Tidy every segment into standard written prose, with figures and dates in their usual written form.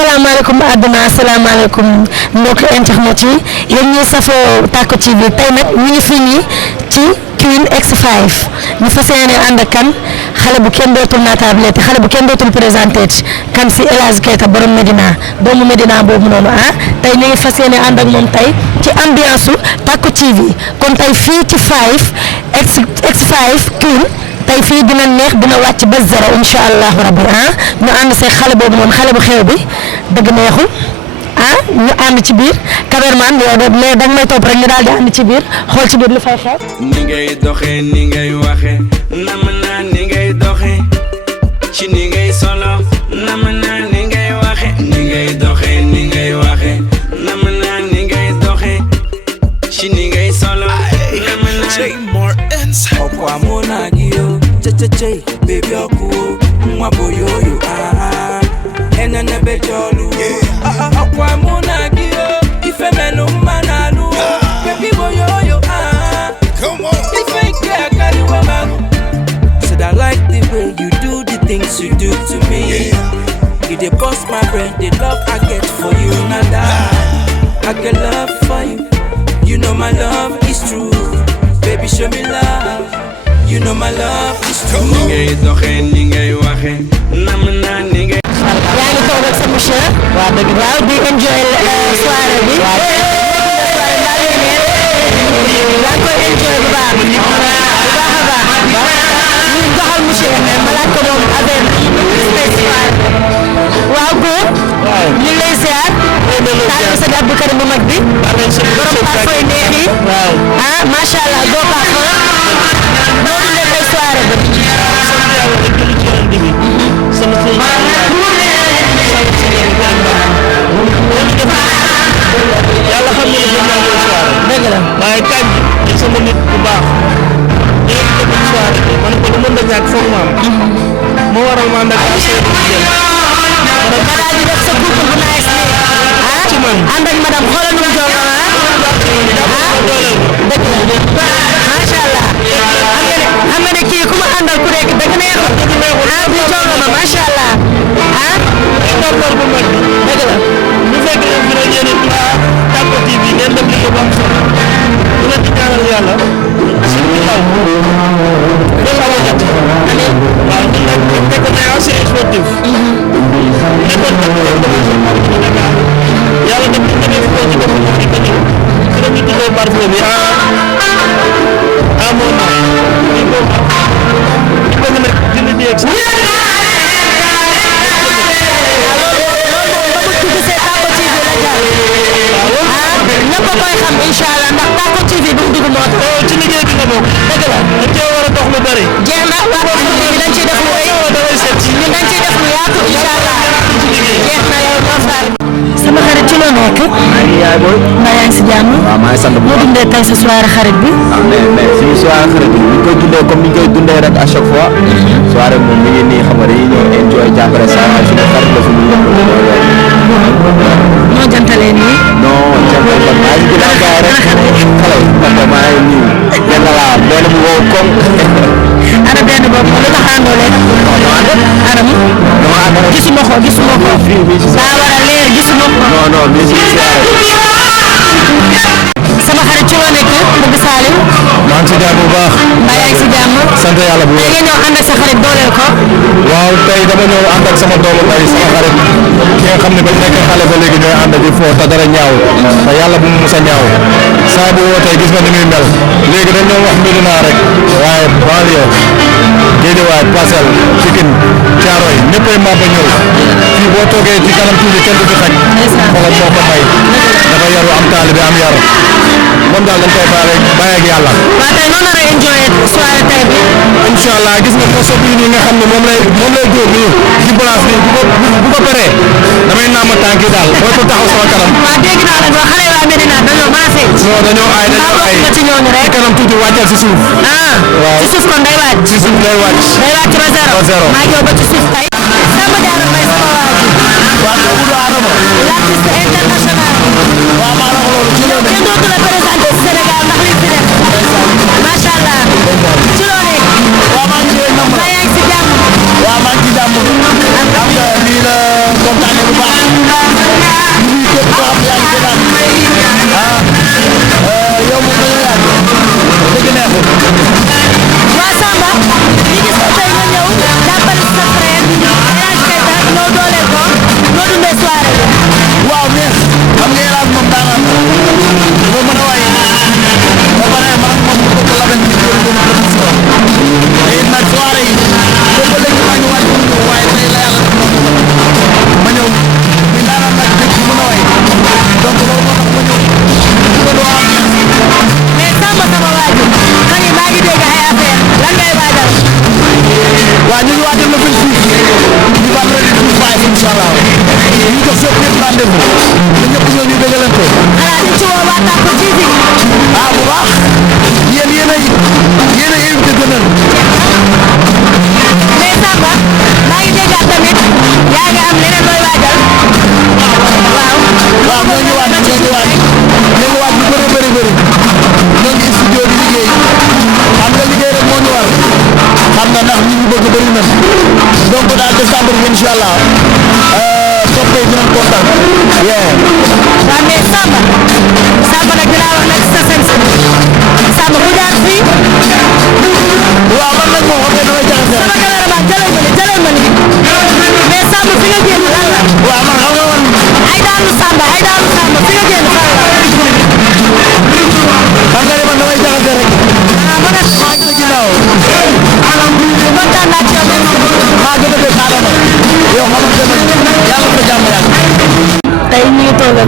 asalaamaaleykum àdduna asalaamaaleykum mbokki internet yi yéen ñi safoo Tacko TV tey nag ñu ngi fii nii ci Queen X5 ñu fas yéene ànd ak kan xale bu kenn dootul naatable te xale bu kenn dootul présenté kan si El Hadj Keita borom Medina doomu Medina boobu noonu tey ñu ngi fas yéene ànd ak moom tey ci ambiance su Tacko TV kon tey fii ci X5 Queen tey fii dina neex dina wàcc ba zéro incha allah rabbi ñu ànd see xale boobu noonu xale bu xew bi dëgg neexul ñu ànd ci biir cameraman yow de mais danga may topp rek ñu daal di ànd ci biir xool ci biir lu fay xew. ni ngay doxee ni ngay waxee nam naa ni ngay doxee ci ni ngay solo nam naa ni ngay waxee ni ngay doxee ni ngay waxee nam naa ni ngay doxee ci ni ngay solo nam naa okwa mona giyo che baby oku mwa boyoyo ena na bejolu okwa mona giyo ife menu manalu baby boyoyo come on ife ke kali wa magu said I like the way you do the things you do to me you dey bust my brain the love I get for you nada I get love for you you know my love is true baby show me love you know my love is true ni ngay doxee ni ngay waxee nam naa ni ngay yaa ngi toog ak sa monsieur waaw dëgg waaw di enjoy soirée bi yaa ngi koy enjoy bu baax a baax ñu doxal monsieur ma laaj ko moom affaire waaw góor ñu lay ziar taal sa Abdou Karim bu mag bi borom parfum yi neex yi macha allah doo parfum noonu leen lay soirée bi yàlla xam ne la ñu soirée dëgg la waaye kañ bi sama nit bu baax ñu ngi def soirée bi man ko lu mën da ñàkk foog ma am moo waral ma ànd ak nga daal di def sa couple bu nice ci man ànd ak madame xoolal nu mu jóg dëgg la macha allah xam nga ne kii ku ma àndal ku nekk dëgg neexul di jóg ma macha allah ndorloor bu mag dëgg la ñu fekk leen fi rek yéen Tacko TV ngeen def liggéey bu am solo bu leen di ñaanal yàlla suñu xaw ba xaw a jot waaw ñun nag fekk na ancien sportif nekkoon Dakar yàlla def ñu demee foo ci bopp ñu ba ñëw ci la ñu tuddee parfum bi à mon nom ñu bëgg nag dina di egg ñëpp a koy xam incha allah ndax Tacko TV bu mu dugg moo tax. ci liggéey bi nga bokk. dëgg la. dañ cee war a dox lu bëri. jeex na waa Tacko TV dañ ciy def lu rëy ñun dañ ciy def lu yaatu incha allah jeex na yow ñoo far. sama xarit ci loo nekk. maa ngi yaay booy. mbaa yaa ngi si jàmm. waaw maa ngi sant bu moo baax. dundee tey sa soirée xarit bi. mais suñu soirée xarit bi ñu koy dundee comme ni ñu koy dundee rek à chaque fois. soirée moom mi ngi nii xam nga dañuy ñëw enjoy jàppale saa waay suñu xarit la suñu lépp noo jantalee nii. non jantal man maa ngi ginnaaw gars yi rek xale yi parce que maa ngi nii benn laa benn bu wow koŋ. ana benn boobu lu tax àndoo leen. anam. gisuma ko gisuma ko. daa war a leer gisuma ko. non non mais si soirée. sama xarit ci loo nekk bëgg Salim. maa ngi si jàmm bu baax. mbaa yaa ngi si jàmm. sant yàlla bu tey wér. nga ñëw ànd ak sa xarit dooleel ko. waaw tey dama ñëw ànd ak sama doomu ndey sama xarit ki nga xam ne bañ nekk xale ba léegi ñooy ànd di foo te dara ñaaw te yàlla bu mu mus a ñaaw saa bu wootee gis nga ni muy mel léegi dañ doon wax Medina rek waaye banlieue Guédiawaye Parcelles Pikine Thiaroye ñëppay màbb ñëw fii boo toogee ci kanam tuuti kenn du fi xaj xoolal moo ko may dafa yaru am taalibe am yar moom daal dañ koy bàyyi ak yàlla. waaw tey noonu la enjoyé soirée tey bi. incha allah gis nga morceau bii nii nga xam ne moom lay dóor nii ci balance bi bu ko paree damay naama tànk yi daal mooy ko taxaw sama kanam. waaw dégg naa nag waa xale waa Medina dañoo maase. non dañoo aay ci ñooñu rek. ci kanam tuuti wàccal si suuf. waaw ci suuf kon day wàcc. si suuf day wàcc. day wàcc ba zéro. ba zéro. maa ngi yow ba ci suuf tey. Samba Diarra Mbaye sama waa ji. waaw kooku du Adama. l'artiste international. waaw maa la ko loolu ci loolu. kenn dootu la présenté ci Sénégal ndax li fi def. macha allah. ci loo nekk. waaw maa ngi ci nam. maa yaa ngi si jàmm. waaw maa ngi ci jàmm. am nga lii la kontaane bu baax.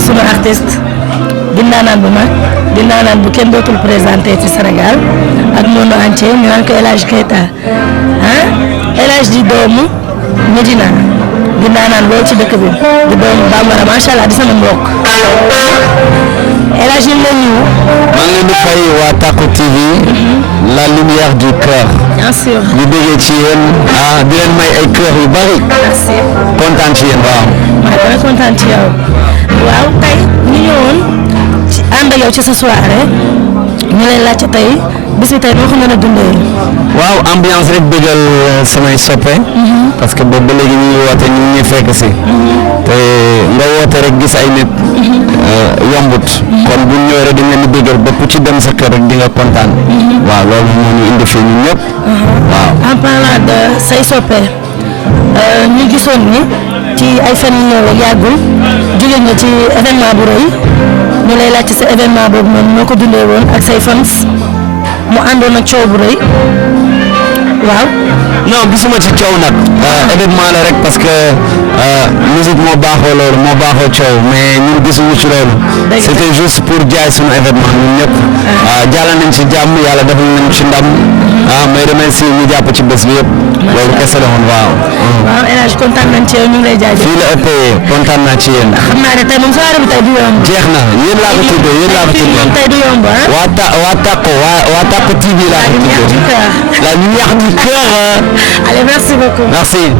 sunu artiste di ndaanaan bu mag di ndaanaan bu kenn dootul présenté ci Sénégal ak monde entier ñu naan ko El Hadj Keita ah El Hadj di doomu Medina di ndaanaan lool ci dëkk bi di doomu Bambara macha allah di sama mbokk El Hadj ñu ngi lay nuyu. maa ngi leen di fay waa Tacko TV. la lumière du cœur. bien sûr. di déggee ci yéen. di leen may ay cœur yu bari. merci. kontaan ci yéen waaw. maa ngi kontaan ci yow. waaw tey ñu ñëwoon ci ànd ak yow ci sa soirée ñu lay laajte tey bis bi tey noo ko mën a dundee. waaw ambiance rek bëggal samay soppe. parce que boobu ba léegi ñu ngi woote ñu ngi fekk si. te nga woote rek gis ay nit. yombut. kon bu ñu ñëwee rek dañ leen di bëggal ba ku ci dem sa kër rek di nga kontaan. waaw loolu moo ñu indi fii ñun ñëpp. waaw en parlant de say soppe ñu gisoon ni ci ay fan yu ñëw yàggul jóge nga ci événement bu rëy ñu lay laajte sa événement boobu noonu noo ko dundee woon ak say fans mu àndoon ak coow bu rëy waaw. non gisuma ci coow nag. événement la rek parce que musique moo baaxoo loolu moo baaxoo coow mais ñun gisuñu ci loolu. c'était juste pour jaay suñu événement ñun ñëpp. jàll nañ ci jàmm yàlla defal nañ ci ndam. may remercier ñu jàpp ci bés bi yëpp. loolu kese la woon waaw. waaw El Hadj kontaan nañ ci yow ñu ngi lay jaajëfal. fii la ëppee kontaan naa ci yéen. xam naa ne tey moom soirée bi tey du yomb. jeex na yéen laa ko tuddee yéen laa ko tuddee. moom tey du yomb ah. waa Tacko TV laa ko tuddee. la lumière du cœur. Allez, merci beaucoup. Merci.